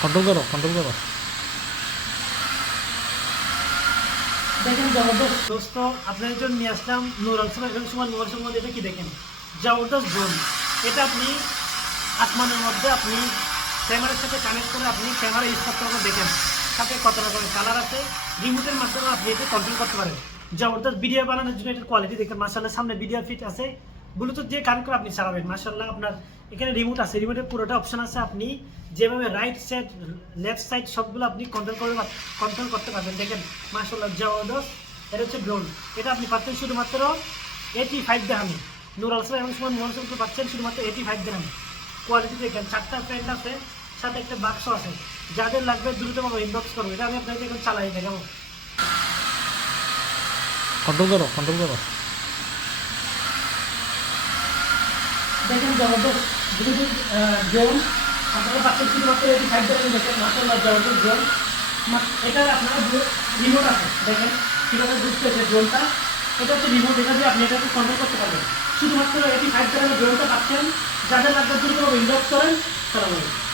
Control করো। দেখেন জবরদস্ত দোস্ত, আপনাদের জন্য নিয়ে আসলাম নুরাল সময় মোবাইল মধ্যে এটা কি দেখেন, জবরদস্ত ড্রোন। এটা আপনি আসমানের মধ্যে আপনি ক্যামেরার সাথে কানেক্ট করে আপনি ক্যামেরা ইউজ করতে পারবেন। দেখেন সাথে কত রকমের কালার আছে, রিমোটের মাধ্যমে আপনি এটা কন্ট্রোল করতে পারেন। জবরদস্ত ভিডিও বানানোর জন্য এটার কোয়ালিটি দেখেন মাশাআল্লাহ। সামনে ভিডিও ফিট আছে, ব্লুটুথ দিয়ে কানেক্ট করে আপনি চালাবেন মাশাআল্লাহ। আপনার এখানে রিমোট আছে, রিমোটের পুরোটা অপশন আছে, আপনি যেভাবে রাইট সাইড লেফট সাইড সবগুলো আপনি কন্ট্রোল করতে পারবেন। দেখেন মাশাআল্লাহ জবরদস্ত। এটা হচ্ছে ড্রোন, এটা আপনি পাচ্ছেন শুধুমাত্র 85 দেহামে। নুরাল এবং সুমন মোবাইল পাচ্ছেন শুধুমাত্র 85 দেহামে। কোয়ালিটি দেখেন, 4টা ফ্যান আছে, সাথে একটা বাক্স আছে। যাদের লাগবে দ্রুতভাবে ইনবক্স করবো। এটা আমি আপনাদের এখন চালাই দেখাবো। কন্ট্রোল করো। দেখেন জবরদস্ত ব্লুটুথ ড্রোন আপনারা পাচ্ছেন শুধুমাত্র 85 দেহামে। দেখেন মাশাআল্লাহ জবরদস্ত ড্রোন। এটা আপনারা রিমোট আছে, দেখেন কীভাবে বুঝতেছে ড্রোনটা। এটা হচ্ছে রিমোট, এটা দিয়ে আপনি এটাকে কন্ট্রোল করতে পারবেন। শুধুমাত্র 85 দেহামে ড্রোনটা পাচ্ছেন। যাদের লাগবে দ্রুতভাবে ইনবক্স করেন। সালাম আলাইকুম।